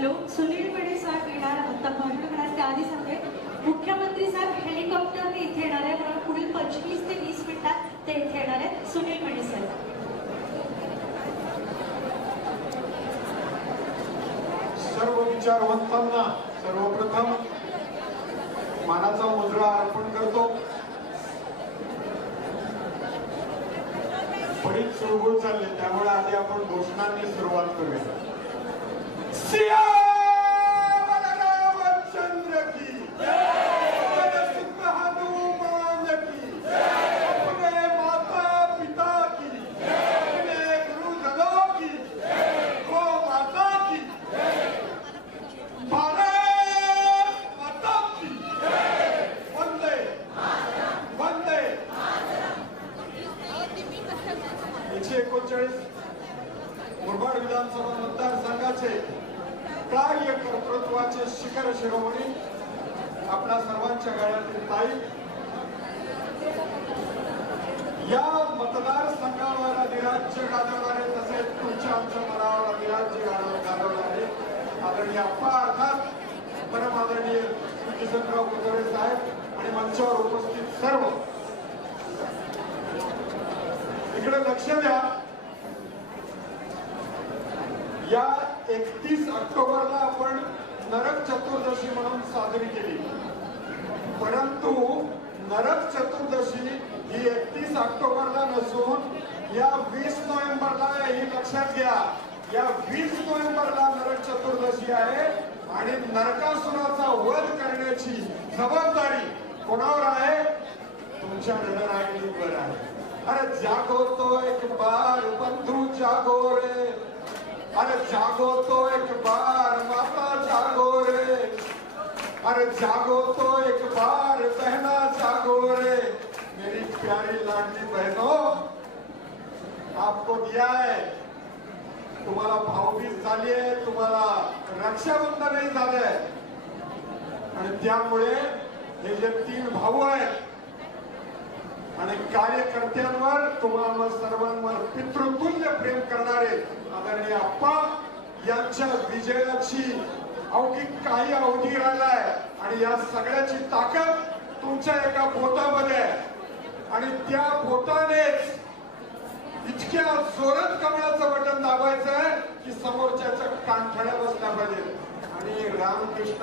Hello, Sunil मेढे साहेब येणार आता भाषण करणार. त्याआधी सांगते मुख्यमंत्री साहेब हेलिकॉप्टरने इथे येणार आहे, म्हणून पुढील 25 ते 20 मिनिटात ते इथे येणार आहेत. सुनील मेढे साहेब. सर्व विचारवंतांना सर्वप्रथम मानाचा मुजरा अर्पण करतो. बरीच चुळबुळ चालली, त्यामुळे आधी आपण घोषणांनी सुरुवात करूया. रामचंद्र की हनुमान की अपने माता पिता की अपने गुरुजनों की गो माता की भारत माता की वंदे वंदे. 139 मुरबाड विधानसभा मतदारसंघाचे कार्यकर्तृत्वाचे शिखर शिरोमणी आपल्या सर्वांच्या गळ्यातील ताई, या मतदारसंघावर अधिराज्य गाजवणारे तसेच तुमच्या आमच्या मनावर अधिराज्य गाजवणारे आदरणीय अप्पा अर्थात परम आदरणीय किसनराव कुलकर्णी साहेब आणि मंचावर उपस्थित सर्व, इकडे लक्ष द्या. या 31 ऑक्टोबरला आपण नरक चतुर्दशी म्हणून साजरी केली, परंतु नरक चतुर्दशी ही 31 ऑक्टोबरला नसून या 20 नोव्हेंबरला, ही लक्षात घ्या, या 20 नोव्हेंबरला नरक चतुर्दशी आहे आणि नरकासुराचा वध करण्याची जबाबदारी कोणावर आहे? तुमच्या रणरागिणीवर आहे. अरे जागो तो एक बार बंधू जागो रे, अरे जागो तो एक बार माता जागो रे, अरे जागो तो एक बार बहना जागो रे. मेरी प्यारी लाडली बहनों, आपको दिया है, तुम्हाला भाऊबीज झाली आहे, तुम्हाला रक्षाबंधनही झालंय आणि त्यामुळे हे जे 3 भाऊ आहेत आणि कार्यकर्त्यांवर, तुम्हाला सर्वांवर पितृतुल्य प्रेम करणारे आदरणीय अप्पा यांच्या विजयाची अवघी काही अवधी राहिलाय आणि या सगळ्याची ताकद तुमच्या एका बोटामध्ये आहे आणि त्या बोटानेच इतक्या जोरात कमळाचं बटन दाबायचं आहे की समोरच्याच्या कानठळ्या बसल्या पाहिजे. आणि रामकृष्ण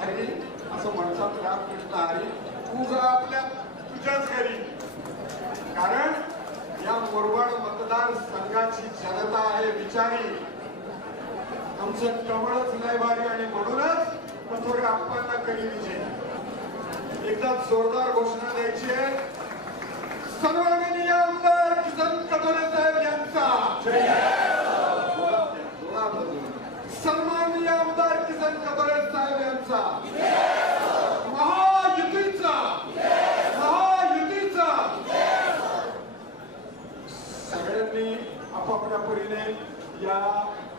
हरी असं म्हणतात, रामकृष्ण हरी तुझा आपल्या तुझ्याच घरी. कारण या मुरबाड मतदारसंघाची जनता आहे बिचारी, आमचं कमळच नाही भारी आणि म्हणूनच थोडे आप्पांना कधी विजय. एकदा जोरदार घोषणा द्यायची आहे. सन्माननीय आमदार किसन कदोरे साहेब यांचा सन्माननीय आमदार किसन कदोरे साहेब यांचा महायुतीचा सगळ्यांनी आपापल्या परीने या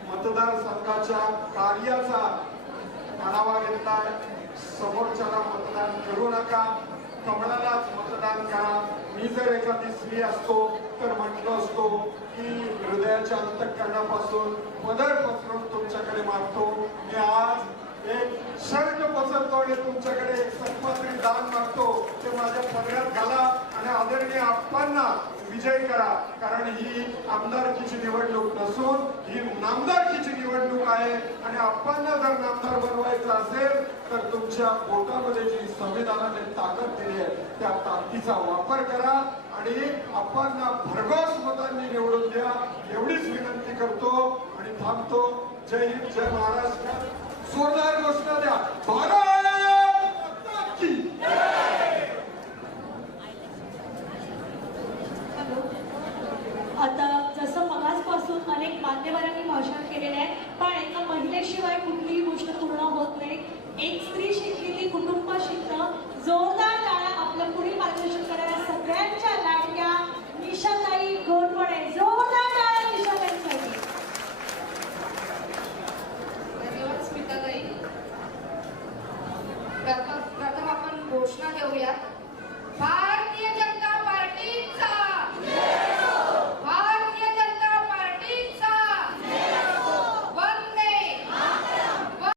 मतदारसंघाच्या कार्याचा आढावा घेतलाय. समोरच्याला मतदान करू नका, कमळालाच मतदान करा. मी जर एखादी स्त्री असतो तर म्हटलं असतो की हृदयाच्या अंतःकरणापासून पदर पसरून तुमच्याकडे मागतो. मी आज एक शर्ट पसरतो आणि तुमच्याकडे एक सन्मात्री दान मागतो, ते माझ्या पदरात घाला आणि आदरणीय आप्पांना विजय करा. कारण ही आमदारकीची निवडणूक नसून ही नामदारकीची निवडणूक आहे आणि आप्पांना जर नामदार बनवायचं असेल तर तुमच्या बोटामध्ये जी संविधानाने ताकद दिली आहे त्या ताकदीचा वापर करा आणि आप्पांना भरघोस मतांनी निवडून द्या, एवढीच विनंती करतो आणि थांबतो. जय हिंद, जय महाराष्ट्र. जोरदार घोषणा द्या. भारत माता की आता जसं मगाचपासून अनेक मान्यवरांनी भाषण केलेले आहे, पण एका महिलेशिवाय कुठलीही गोष्ट पूर्ण होत नाही. एक स्त्री शिकली ती कुटुंब शिकतं. जोरदार टाळ्या आपलं पुढील मार्गदर्शन करणाऱ्या सगळ्यांच्या लाडक्या निशाताई गोडबोडे. जोरदार टाळ्या.